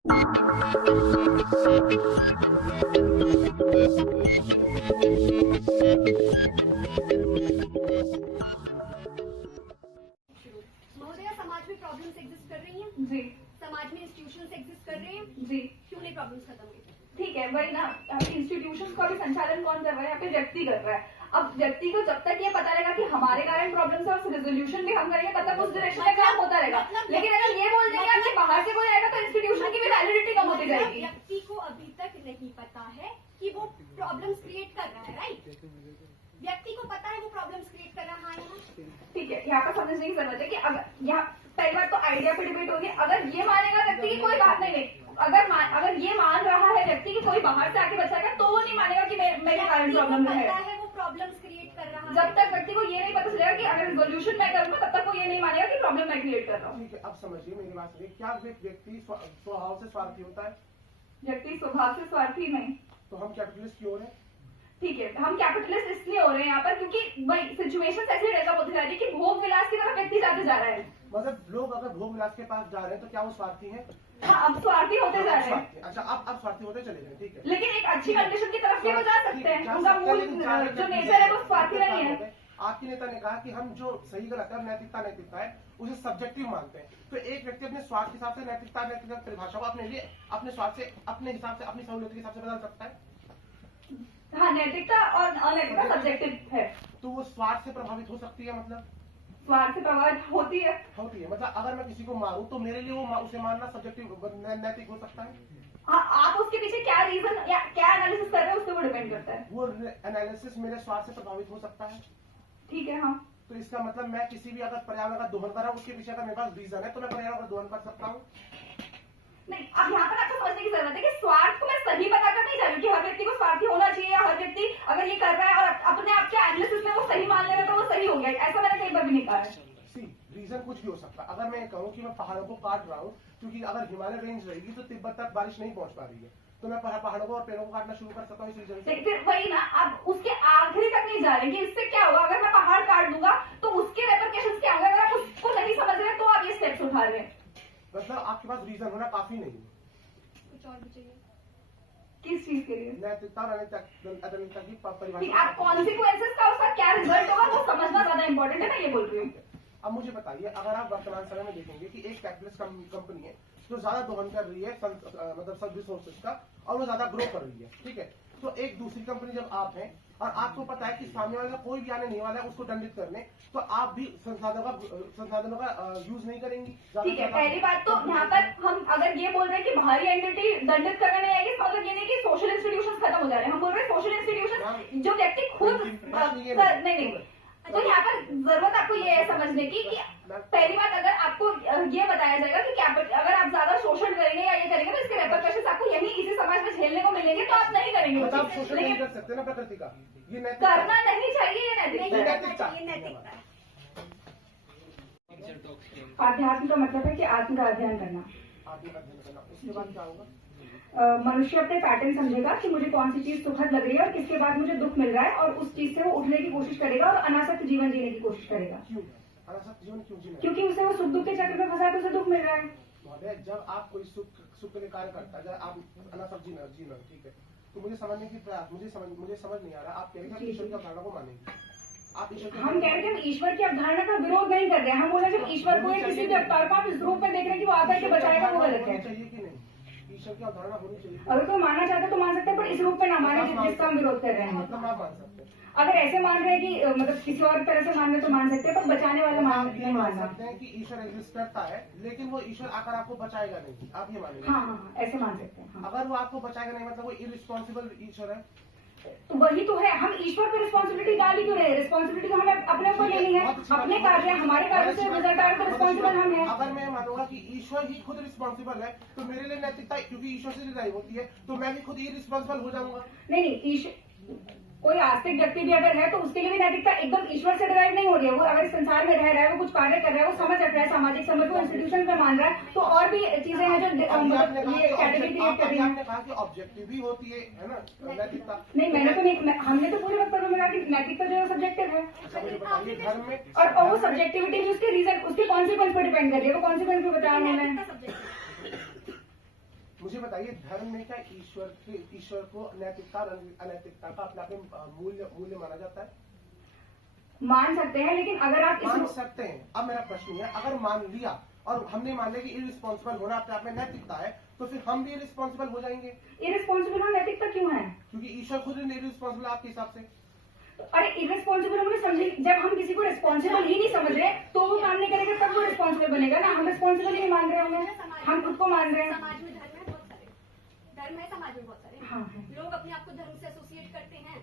महोदया, समाज में प्रॉब्लम्स एग्जिस्ट कर रही हैं जी। समाज में इंस्टीट्यूशंस एग्जिस्ट कर रहे हैं जी। क्यों नहीं प्रॉब्लम्स खत्म हुई? ठीक है, वही ना, इंस्टीट्यूशंस का भी संचालन कौन कर रहा है? यहाँ पे व्यक्ति कर रहा है। अब व्यक्ति को जब तक ये पता रहेगा कि हमारे कारण प्रॉब्लम्स है और रेजोल्यूशन भी हम करेंगे, तब तक उस डायरेक्शन में काम होता रहेगा। लेकिन अगर ये बोल देंगे कि बाहर से कोई आएगा तो इंस्टीट्यूशन की भी वैलिडिटी कम होती जाएगी। व्यक्ति को अभी तक नहीं पता है कि वो प्रॉब्लम्स क्रिएट कर रहा है, राइट? व्यक्ति को पता है वो प्रॉब्लम्स क्रिएट कर रहा है। ठीक है, यहाँ पर समझने की जरूरत है कि अगर यहाँ पहली बात तो आइडिया पे डिबेट होगी। अगर ये मानेगा व्यक्ति की कोई बात नहीं, अगर ये मान रहा है व्यक्ति की कोई बाहर से आके बचाएगा तो वो नहीं मानेगा कि मेरे कारण प्रॉब्लम है। वो प्रॉब्लम्स क्रिएट कर रहा है। जब तक व्यक्ति को ये नहीं पता चलेगा कि अगर रिजोल्यूशन मैं करूंगा तब तक वो ये नहीं मानेगा कि प्रॉब्लम मैं क्रिएट कर रहा हूँ। ठीक है, अब समझिए मेरी बात सुनिए। क्या व्यक्ति स्वभाव से स्वार्थी होता है? व्यक्ति स्वभाव से स्वार्थी नहीं। तो हम कैपिटलिस्ट क्यों हो रहे हैं? ठीक है, हम कैपिटलिस्ट इसलिए हो रहे हैं यहाँ पर क्योंकि भाई सिचुएशन ऐसे डेवलप होती जा रही है कि भोग विलास की तरफ व्यक्ति जाते जा रहा है। मतलब लोग अगर भोग विलास के पास जा रहे हैं तो क्या वो स्वार्थी हैं? हाँ, अब स्वार्थी होते जा रहे हैं। अच्छा, अब स्वार्थी होते चले गए, ठीक है। लेकिन एक अच्छी कंडीशन की तरफ भी वो जा सकते हैं। उनका मूल जो नेचर है वो स्वार्थी नहीं है। आपके नेता ने कहा कि हम जो सही गलत है, नैतिकता है, उसे सब्जेक्टिव मानते हैं। तो एक व्यक्ति अपने स्वार्थ के हिसाब से नैतिकता परिभाषा को अपने लिए, अपने स्वार्थ से, अपने हिसाब से, अपनी सहूलियत के हिसाब से बदल सकता है। हाँ, नैतिकता और अनैतिकता सब्जेक्टिव है। तो वो स्वार्थ से प्रभावित हो सकती है, मतलब स्वार्थ से प्रभावित होती है। मतलब अगर मैं किसी को मारूं तो मेरे लिए वो उसे मारना सब्जेक्टिव नैतिक हो सकता है। आप उसके पीछे क्या रीजन या क्या एनालिसिस कर रहे हैं उस पर वो डिपेंड करता है। वो एनालिसिस मेरे स्वार्थ से प्रभावित हो सकता है। ठीक है, हाँ। तो इसका मतलब मैं किसी भी अगर पर्यावरण का दोहन कर रहा हूँ, उसके पीछे अगर मेरे पास रीजन है तो मैं पर्यावरण का दोहन कर सकता हूँ। नहीं, अब यहाँ पर आपको समझने की जरूरत है कि स्वार्थ को मैं सही बताकर नहीं जा रही हूँ कि हर व्यक्ति को स्वार्थी होना चाहिए या हर व्यक्ति अगर ये कर रहा है और अपने आप के एनालिसिस में वो सही मान लेगा तो वो सही हो गया, ऐसा मैंने कहीं पर भी नहीं कहा है। रीजन कुछ भी हो सकता है। अगर मैं कहूँ कि मैं पहाड़ों को काट रहा हूँ क्योंकि अगर हिमालय रेंज रहेगी तो तिब्बत तक बारिश नहीं पहुंच पा रही है, तो मैं पहाड़ों को और पेड़ों को काटना शुरू कर सकता हूँ इस रीजन से। फिर वही ना, अब उसके आखिरी तक नहीं जा रहे कि इससे क्या होगा। अगर मैं पहाड़ काट दूंगा तो उसके रेपरकेशंस क्या होंगे। अगर आप उसको नहीं समझ रहे तो आप ये स्टेप्स उठा रहे हैं। मतलब आपके पास रीजन होना काफी नहीं है। कुछ और भी चाहिए? किस चीज के लिए? नैतिकता और अनैतिकता की परिभाषा। आप कॉन्सिक्वेंसेस का उसका क्या रिजल्ट होगा वो समझना ज्यादा इंपॉर्टेंट है, मैं ये बोल रही हूँ। अब मुझे बताइए, अगर आप वर्तमान समय में देखेंगे कि एक कैपिटलिस्ट कंपनी है जो ज्यादा दोहन कर रही है मतलब सब रिसोर्सेज का और वो ज्यादा ग्रो कर रही है, ठीक है। तो एक दूसरी कंपनी जब आप हैं और आपको पता है कि सामने वाले का कोई भी आने नहीं वाला है उसको दंडित करने, तो आप भी संसाधनों का यूज नहीं करेंगी। ठीक है, पहली बात तो यहाँ पर हम अगर ये बोल रहे हैं कि बाहरी एंटिटी दंडित करने नहीं आएगी, मतलब ये नहीं कि सोशल इंस्टीट्यूशन खत्म हो जा रहे हैं। हम बोल रहे हैं सोशल इंस्टीट्यूशन जो व्यक्ति खुद नहीं। तो यहाँ पर जरूरत आपको ये है समझने की कि पहली बात अगर आपको ये बताया जाएगा कि अगर आप ज्यादा शोषण करेंगे या ये करेंगे तो इसके रेपरकशंस आपको यही इसी समाज में झेलने को मिलेंगे, तो आप नहीं करेंगे। आप शोषण नहीं कर सकते ना प्रकृति का, ये करना नहीं चाहिए, ये नैतिकता। आध्यात्म का मतलब है कि आत्म का अध्ययन करना। उसके बाद क्या होगा? मनुष्य अपने पैटर्न समझेगा कि मुझे कौन सी चीज सुखद लग रही है और किसके बाद मुझे दुख मिल रहा है और उस चीज से वो उठने की कोशिश करेगा और अनासक्त जीवन जीने की कोशिश करेगा। अनासक्त जीवन क्यों जीना? क्योंकि उसे वो सुख दुख के चक्र में फंसा है तो उसे दुख मिल रहा है। जब आप कोई सुख के कार्य करता है, आप अनासक्त जीना, ठीक है, तो मुझे समझने की प्रयास मुझे समझ नहीं आ रहा। आप कह रहे हैं ईश्वर की अवधारणा को मानेंगे। आप ईश्वर हम कह रहे हैं ईश्वर की अवधारणा का विरोध नहीं कर रहे हैं। हम बोल रहे हैं जब ईश्वर को किसी भी अवतार को आप इस रूप में देख रहे हैं कि वो आकर के बचाएगा, वो गलत है। चाहिए कि नहीं? ईश्वर की अवधारणा होनी चाहिए। अगर कोई मानना चाहता है तो मान सकते हैं, पर इस रूप में ना माने जिसका हम विरोध कर रहे हैं। मतलब आप मान सकते हैं। अगर ऐसे मान रहे हैं कि मतलब किसी और तरह से मान रहे तो मान सकते हैं, पर बचाने वाला नहीं मान सकते हैं कि ईश्वर एग्जिस्ट करता है लेकिन वो ईश्वर आकर आपको बचाएगा नहीं, आप ये मानेंगे? हाँ, ऐसे मान सकते हैं। अगर वो आपको बचाएगा नहीं मतलब वो इररिस्पॉन्सिबल ईश्वर है। तो वही तो है, हम ईश्वर पे रिस्पॉन्सिबिलिटी डाल ही क्यों रहे? रिस्पॉन्सिबिलिटी तो हमें अपने ऊपर लेनी है। अपने कार्य, हमारे कार्य से रिजल्ट आए तो रिस्पॉन्सिबल हम हैं। अगर मैं मानूंगा कि ईश्वर ही खुद रिस्पॉन्सिबल है तो मेरे लिए नैतिकता, क्योंकि ईश्वर से डिराइव होती है, तो मैं भी खुद ही रिस्पॉन्सिबल हो जाऊंगा। नहीं, कोई आस्तिक व्यक्ति भी अगर है तो उसके लिए भी नैतिकता एकदम ईश्वर से डिराइव नहीं हो रही है। वो अगर संसार में रह रहा है, वो कुछ कार्य कर रहा है, वो समझ रख रहा है, सामाजिक समझ को इंस्टीट्यूशन में मान रहा है, तो और भी चीजें हैं जो ये कैटेगरी क्रिएट कर रही है। आपने कहा कि ऑब्जेक्टिव भी होती है ना नैतिकता? नहीं, मैंने तो नहीं, हमने तो पूरे वक्त में कहा कि नैतिकता जो है सब्जेक्टिव है धर्म में, और वो सब्जेक्टिविटी उसके रीजन उसके कॉन्सिक्वेंस पर डिपेंड कर रही है। वो कॉन्सिक्वेंस भी बताया मैंने। मुझे बताइए, धर्म में क्या ईश्वर को नैतिकता और अनैतिकता का अपना मूल्य माना जाता है? मान सकते हैं, लेकिन अगर आप मान सकते हैं। अब मेरा प्रश्न है, अगर मान लिया और हमने मान लिया कि इररिस्पॉन्सिबल होना अपने आप में नैतिकता है, तो फिर हम भी इररिस्पॉन्सिबल हो जाएंगे? इररिस्पॉन्सिबल और नैतिकता क्यों है? क्योंकि ईश्वर खुद इररिस्पॉन्सिबल है आपके हिसाब से। अरे इररिस्पॉन्सिबल हमें समझे, जब हम किसी को रिस्पॉन्सिबल ही नहीं समझ रहे तो वो काम नहीं करेगा, तब वो रिस्पॉन्सिबल बनेगा ना। हम रिस्पॉन्सिबल ही मान रहे होंगे, हम खुद को मान रहे हैं। समाज में धर्म है बहुत सारे, धर्म है समाज में बहुत सारे। हाँ, लोग अपने आप को धर्म से एसोसिएट करते हैं।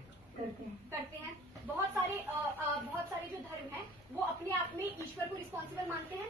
बहुत सारे जो धर्म है वो अपने आप में ईश्वर को रिस्पॉन्सिबल मानते हैं।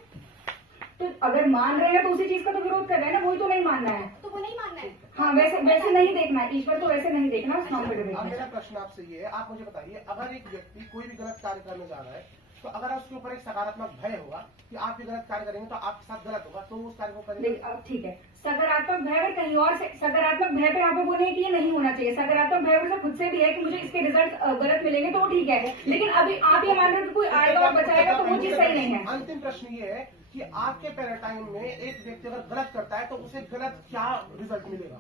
तो अगर मान रहे हैं तो उसी चीज का तो विरोध कर रहे हैं ना, वही तो नहीं मानना है। तो वो नहीं मानना है। हाँ, वैसे नहीं देखना है ईश्वर को, वैसे नहीं देखना। अब मेरा प्रश्न आपसे ये है, आप मुझे बताइए, अगर एक व्यक्ति कोई भी गलत कार्य करने जा रहा है, तो अगर उसके ऊपर एक सकारात्मक भय होगा कि आप ये गलत कार्य करेंगे तो आपके साथ गलत होगा, तो उस कार्य को करेंगे। अब ठीक है, सकारात्मक भय अगर कहीं और से, सकारात्मक भय पे यहाँ पे बोले कि ये नहीं होना चाहिए। सकारात्मक भय अगर खुद से भी है कि मुझे इसके रिजल्ट गलत मिलेंगे तो वो ठीक है, लेकिन अभी आप ये मान रहे हो कि कोई आएगा और बचाएगा, तो वो चीज सही नहीं है। अंतिम प्रश्न ये है कि आपके पैराटाइम में एक व्यक्ति अगर गलत करता है तो उसे गलत क्या रिजल्ट मिलेगा?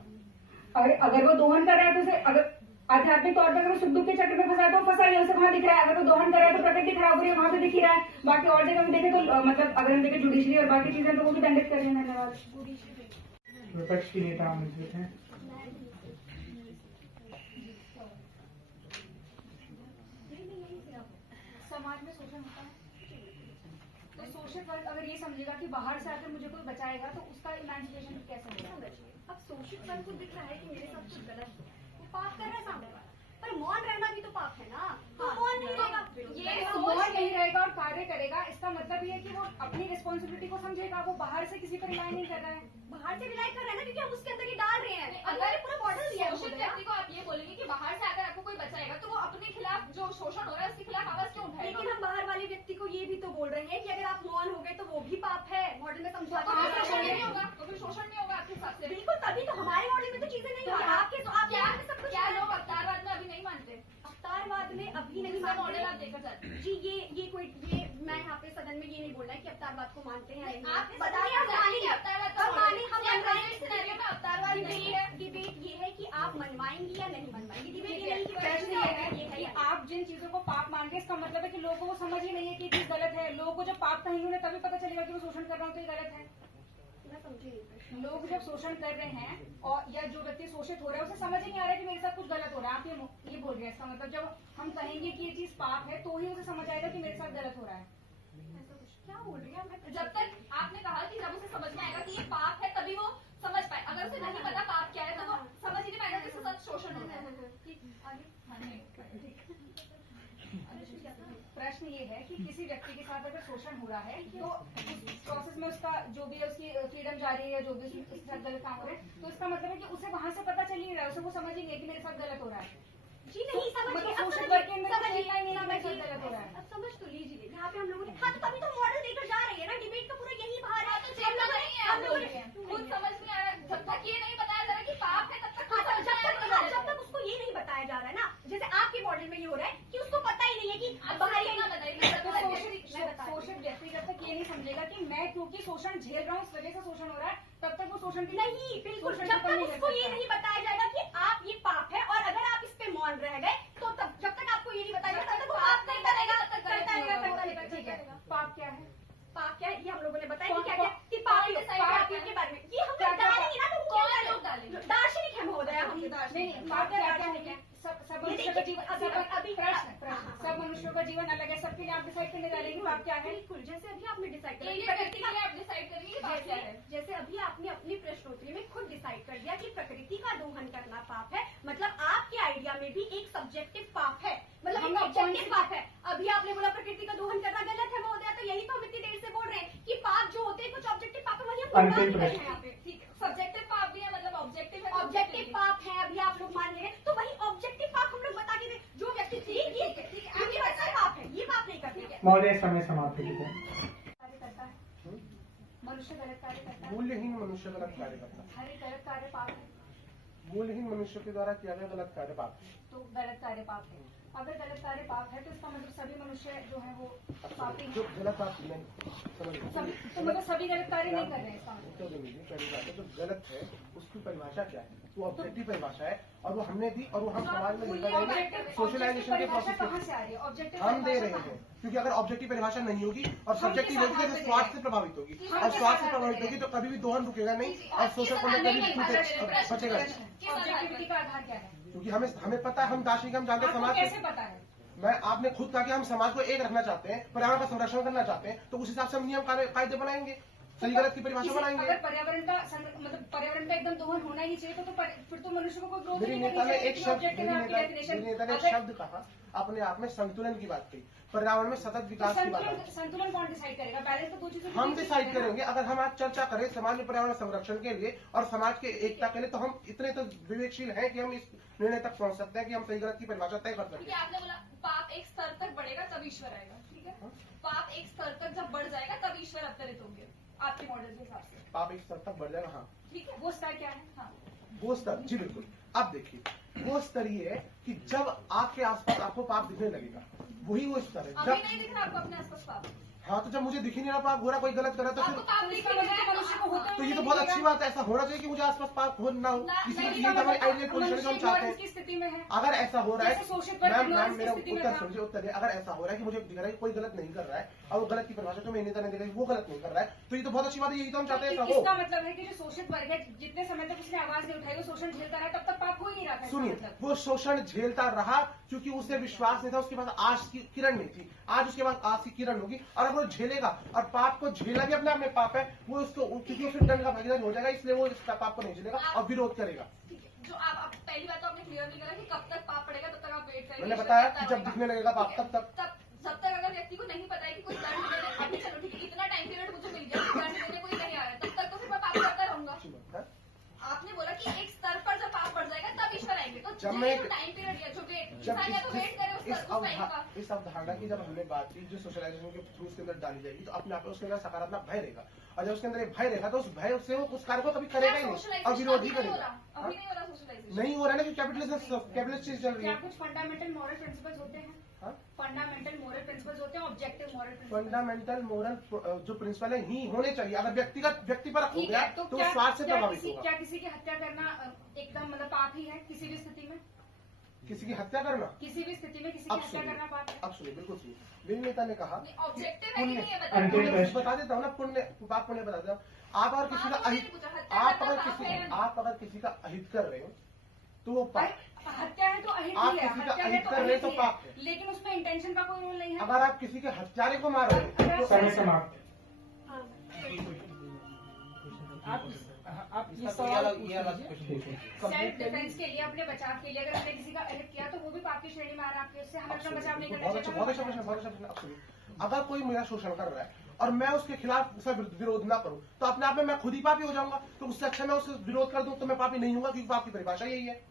अगर वो दोहन कर रहा है तो उसे, अगर आध्यात्मिक तौर पर अगर सुख दुख के चक्र में फंसा है तो फंसा ही है, उसे वहां दिख रहा है। अगर वो दोहन कर रहा है तो प्रकट दिख रहा है, वहां पे दिख ही रहा है। बाकी और जगह हम देखें तो मतलब अगर हम देखें जुडिशरी और बाकी चीजें तो वो भी दंडित कर रहे हैं। धन्यवाद। विपक्ष की नेता आमंत्रित हैं। समाज में शोषण होता है तो शोषित वर्ग अगर ये समझेगा कि बाहर से आकर मुझे कोई बचाएगा तो उसका इमेंसिपेशन कैसे होगा? अब शोषित वर्ग को दिख रहा है कि मेरे साथ कुछ गलत है, वो पाप कर रहा है सामने वाला, पर मौन रहना भी तो पाप है ना। तो मौन नहीं रहेगा, ये मौन नहीं रहेगा और कार्य करेगा, इसका मतलब ये है कि वो अपनी रिस्पॉन्सिबिलिटी को समझेगा। वो बाहर से किसी पर रिलाय नहीं कर रहा है, बाहर से रिलाय कर रहा है ना, क्योंकि हम उसके अंदर ही डाल रहे हैं। अगर पूरा मॉडल दिया है शोषित व्यक्ति को आप ये बोलेंगे कि बाहर से अगर आपको कोई बचाएगा तो वो अपने खिलाफ जो शोषण हो रहा है उसके खिलाफ आवाज क्यों उठाएगा? लेकिन हम बाहर वाले व्यक्ति को ये भी तो बोल रहे हैं कि अगर आप मौन हो गए तो वो भी पाप है। मॉडल में समझा तो फिर शोषण नहीं होगा, तो फिर शोषण नहीं होगा आपके हिसाब से। बिल्कुल, तभी तो हमारे मॉडल में तो चीजें नहीं होगी। आपके तो आप क्या सब कुछ क्या लोग अवतारवाद में अभी नहीं मानते? अवतारवाद में अभी नहीं इसका मानते। मॉडल आप देखकर जाते हैं। जी, ये मैं यहाँ पे सदन में ये नहीं बोलना है कि अवतारवाद को मानते हैं या नहीं। आप बताइए, हम मानेंगे अवतारवाद को। सिनेरियो में अवतारवाद नहीं है। डिबेट ये है कि आप मनवाएंगी या नहीं मनवाएंगी। डिबेट ये नहीं कि प्रश्न ये है कि आप जिन चीजों को पाप मान के, इसका मतलब है कि लोगों को वो समझ ही नहीं है कि ये चीज गलत है। लोगों को जब पाप कहेंगे उन्हें तभी पता चलेगा कि वो शोषण कर रहा हूँ तो ये गलत है। मैं समझी नहीं प्रश्न। लोग जब शोषण कर रहे हैं और या जो व्यक्ति शोषित हो रहा है उसे समझ ही नहीं आ रहा है कि मेरे साथ कुछ गलत हो रहा है। आप ये बोल रहे हैं, इसका मतलब जब हम कहेंगे कि ये चीज पाप है तो ही उसे समझ आएगा कि मेरे साथ गलत हो रहा है। ऐसा कुछ क्या बोल रही है? मैं जब तक आपने कहा कि जब उसे समझ में आएगा कि ये पाप है तभी वो समझ पाए। अगर उसे नहीं पता पाप क्या है तो वो समझ ही नहीं पाएगा कि इसके साथ शोषण हो रहा है। ठीक, आगे। प्रश्न ये है कि किसी व्यक्ति के साथ अगर शोषण हो रहा है तो उस प्रोसेस में उसका जो भी है उसकी फ्रीडम जा रही है या जो भी उसके साथ गलत काम हो रहा है, तो इसका मतलब है कि उसे वहां से पता चल ही रहा है, उसे वो समझ ही नहीं है कि मेरे साथ गलत हो रहा है। जी नहीं, समझिए, मतलब अब शोषित समझिए, वर्ग के अंदर समझिए, चलना ही नहीं है कि मेरे साथ समझिए। गलत हो रहा है। अब समझ तो लीजिए, यहाँ पे हम लोगों ने, हाँ तो तभी तो मॉडल देकर जा रही है ना। डिबेट का पूरा यही बाहर है। तो चेतना नहीं है, आप बोल रहे हैं। खुद समझ नहीं आ रहा है। जब तक ये नहीं बताया जा रहा कि पाप है तब तक खुद समझ में आएगा। जब तक उसको ये नहीं बताया जा रहा है ना, जैसे आपके मॉडल में ये हो रहा है कि उसको पता ही नहीं है कि आप बाहर बाहर ना बताइए। शोषित व्यक्ति जब तक ये नहीं समझेगा कि मैं क्योंकि शोषण झेल रहा हूँ इस वजह से शोषण हो रहा है, तब तक वो शोषण की नहीं, बिल्कुल, शोषण जब को कम तक नहीं कर उसको ये सकता। नहीं बताया जाएगा कि आप ये पाप है, और अगर आप इस पे मौन रह गए तो तब जब तक आपको ये नहीं बताया जाएगा तब तक वो पाप नहीं करेगा। ठीक है, पाप क्या है? पाप क्या है ये हम लोगों ने बताया कि कौन- क्या क्या कि पाप कौन decide पाप करता है? के बारे में ये हम क्या- लोग क्या- डालेंगे ना। तो वो कौन क्या लोग डालेंगे? डालेंगे? दार्शनिक है महोदय, हम ये दार्शनिक नहीं, पाप क्या है? सब मनुष्य का जीवन, अभी- सब अभी- प्रश्न हाँ, हाँ। सब मनुष्यों का जीवन अलग है, सबके लिए आप डिसाइड करने जा रहे हैं कि पाप क्या है। बिल्कुल, जैसे अभी आपने डिसाइड एक एक व्यक्ति के लिए आप डिसाइड करेंगे कि पाप क्या है। जैसे अभी आपने अपनी प्रश्नोत्तरी में खुद डिसाइड कर दिया कि प्रकृति का दोहन करना पाप है, मतलब आपके आइडिया में भी एक सब्जेक्टिव पाप है, मतलब हम एक लोग ऑब्जेक्टिव पाप है। अभी आपने बोला प्रकृति का दोहन करना गलत है महोदय, तो यही तो हम इतनी देर से बोल रहे हैं कि पाप जो होते हैं कुछ ऑब्जेक्टिव पाप है, वही हम अंतिम लोग प्रश्न। यहाँ पे। ठीक, सब्जेक्टिव पाप भी है, मतलब ऑब्जेक्टिव है। ऑब्जेक्टिव पाप है, अभी आप लोग मान ले रहे हैं, तो वही ऑब्जेक्टिव पाप हम लोग बता के दे। जो व्यक्ति ये वैसा पाप है, ये पाप नहीं करते। महोदय समय समाप्त है। कार्य करता है मनुष्य, गलत कार्य करता है, मूल्यहीन मनुष्य गलत कार्य करता है। हर एक गलत कार्य पाप है, मूल्यहीन मनुष्य के द्वारा किया गया गलत कार्य पाप है। तो गलत कार्य पाप है। अगर गलत कार्य पाप है तो इसका मतलब सभी मनुष्य जो है वो पापी हैं। जो गलत बात नहीं समझ तो मतलब सभी गलत कार्य नहीं कर रहे हैं इसका मतलब। उत्तर दे दीजिए। पहली बात है जो गलत है उसकी परिभाषा क्या है, वो ऑब्जेक्टिव परिभाषा है और वो हमने दी और वो हम समाज में लेकर जाएंगे सोशलाइजेशन के प्रोसेस कहाँ से आ रही है ऑब्जेक्टिव हम दे रहे हैं, क्योंकि अगर ऑब्जेक्टिव परिभाषा नहीं होगी और सब्जेक्टिव होगी तो स्वार्थ से प्रभावित होगी और स्वार्थ से प्रभावित होगी तो कभी भी दोहन रुकेगा नहीं और सोशल कॉन्टेक्ट कभी भी बचेगा नहीं। ऑब्जेक्टिविटी का आधार क्या है? क्योंकि हमें पता है, हम दार्शनिक हम जानते हैं आपको समाज कैसे पता है? मैं आपने खुद कहा कि हम समाज को एक रखना चाहते हैं, पर्यावरण का संरक्षण करना चाहते हैं, तो उस हिसाब से हम नियम कायदे बनाएंगे, सही गलत की परिभाषा बनाएंगे। अगर पर्यावरण का मतलब पर्यावरण का एकदम दोहन होना ही चाहिए तो फिर तो मनुष्य को कोई ग्रोथ मेरी नहीं नेता करनी ने चाहिए। एक शब्द ऑब्जेक्टिव है आपकी मेरी डेफिनेशन। नेता ने एक शब्द कहा, अपने आप में संतुलन की बात कही, पर्यावरण में सतत विकास की बात की। संतुलन कौन डिसाइड करेगा? बैलेंस तो दो चीजों के हम बीच डिसाइड है ना। करेंगे। अगर हम आज चर्चा करें समाज में पर्यावरण संरक्षण के लिए और समाज के एकता के लिए, तो हम इतने तो विवेकशील हैं कि हम इस निर्णय तक पहुंच सकते हैं कि हम सही गलत की परिभाषा तय कर सकते ठीक है, हैं। आपने बोला पाप एक स्तर तक बढ़ेगा तब ईश्वर आएगा, ठीक है। पाप एक स्तर तक जब बढ़ जाएगा तब ईश्वर अवतरित होंगे आपके मॉडल के हिसाब से, पाप एक स्तर तक बढ़ जाएगा, हाँ ठीक है। वो स्तर क्या है? हाँ, वो स्तर, जी बिल्कुल। अब देखिए वो स्तर ये है कि जब आपके आसपास आपको पाप दिखने लगेगा, वही वो स्तर है। अभी जब नहीं दिख रहा आपको अपने आसपास पाप, हाँ, तो जब मुझे दिख ही नहीं रहा पाप हो रहा, कोई गलत कर रहा, तो आपको फिर पाप तो दिख इसका नहीं मतलब रहा मनुष्य को होता तो ये तो बहुत अच्छी बात है। ऐसा होना चाहिए कि मुझे आसपास पाप हो ना हो, इसीलिए ये तो हमारी आइडियल पोजीशन जो हम चाहते हैं। की स्थिति में है। अगर ऐसा हो रहा है, जैसे शोषित वर्ग मैम ignorance की मेरा स्थिति में उत्तर था। समझिए, उत्तर है। अगर ऐसा हो रहा है कि मुझे दिख रहा है कि कोई गलत नहीं कर रहा है और वो गलत की परिभाषा जो मेरे नेता ने देखा वो गलत नहीं कर रहा है, तो ये तो बहुत अच्छी बात है। यही तो हम चाहते हैं ऐसा हो। इसका मतलब है कि जो शोषित वर्ग है, जितने समय तक उसने आवाज नहीं उठाई, वो शोषण झेलता रहा, तब तक पाप हो ही नहीं रहा था। इसका सुनिए, मतलब। वो शोषण झेलता रहा क्योंकि उसे विश्वास नहीं था, उसके पास आश की किरण नहीं थी। आज उसके पास आश की किरण होगी और अगर वो झेलेगा, और पाप को झेलना भी अपने आप में पाप है, वो उसको क्योंकि वो फिर दंड का भागीदार हो जाएगा, इसलिए वो इस पाप को नहीं झेलेगा और विरोध करेगा। ठीक है। जो आप पहली बात तो आपने क्लियर नहीं करा कि कब तक पाप पड़ेगा, तब तक आप वेट करेंगे। मैंने ईश्वर बताया करता कि जब रहेगा। दिखने लगेगा पाप, ठीक है। तब तब जब तक अगर व्यक्ति को नहीं पता है कि कोई दंड देने, अभी चलो ठीक है, इतना टाइम पीरियड मुझे मिल गया कि दंड देने कोई नहीं आ रहा है, तब तक तो फिर मैं पाप करता रहूंगा। अच्छी बात है। आपने बोला कि एक स्तर पर जब पाप बढ़ जाएगा तब ईश्वर आएंगे, तो जब जो मैं ये जो टाइम पीरियड है, जो वेट इंसान या तो वेट करे उस टाइम का। इस अवधारणा की जब हमने बात की, जो सोशलाइजेशन के थ्रू उसके अंदर डाली जाएगी, तो अपने आप में उसके अंदर सकारात्मक भय रहेगा, और जब उसके अंदर एक भय रहेगा तो उस भय से वो उस कार्य को कभी करेगा ही नहीं और विरोध ही करेगा। अभी नहीं हो रहा सोशलाइजेशन। नहीं हो रहा है ना, क्योंकि कैपिटलिस्ट चीज चल रही क्या है। कुछ फंडामेंटल मॉरल प्रिंसिपल्स होते हैं? हाँ? फंडामेंटल मॉरल प्रिंसिपल्स होते हैं, objective moral principles. Fundamental moral जो प्रिंसिपल है ही होने चाहिए। अगर व्यक्ति पर हो ठीक गया है, तो क्या वो स्वार्थ से प्रभावित होगा। क्या किसी की हत्या करना एकदम मतलब पाप ही है किसी भी स्थिति में? किसी की हत्या करना किसी भी स्थिति में किसी अब की हत्या सुनिए, करना पाप है? अब सुनिए, बिल्कुल सुनिए। मेरे नेता ने कहा कि ऑब्जेक्टिव है कि नहीं है अंतिम बताइए। प्रश्न। बता देता हूँ ना, पुण्य पाप पुण्य बता देता हूँ। आप अगर किसी का आपने अहित पूछा, हत्या आप करना अगर पाप है या नहीं? आप अगर किसी का अहित कर रहे हो तो वो पाप। हत्या है तो अहित आप ही है, किसी का हत्या है अहित तो कर रहे अहित तो ही पाप है, है। लेकिन उसमें इंटेंशन का कोई रोल नहीं है। अगर आप किसी के हत्यारे को मार रहे हो तो समय समाप्त। आप इसका तो ये अलग क्वेश्चन है। सेल्फ डिफेंस के लिए, अपने बचाव के लिए अगर हमने किसी का अहित किया तो वो भी पाप की श्रेणी में आ रहा है आपके। उससे हमें अपना बचाव नहीं करना बहुत अच्छा बहुत अच्छा प्रश्न, बहुत अच्छा प्रश्न। अब सुनिए, अगर कोई मेरा शोषण कर रहा है और मैं उसके खिलाफ उसका विरोध ना करूं तो अपने आप में मैं खुद ही पापी हो जाऊंगा। तो उससे अच्छा मैं उससे विरोध कर दूं तो मैं पापी नहीं हूंगा, क्योंकि पाप की परिभाषा यही है।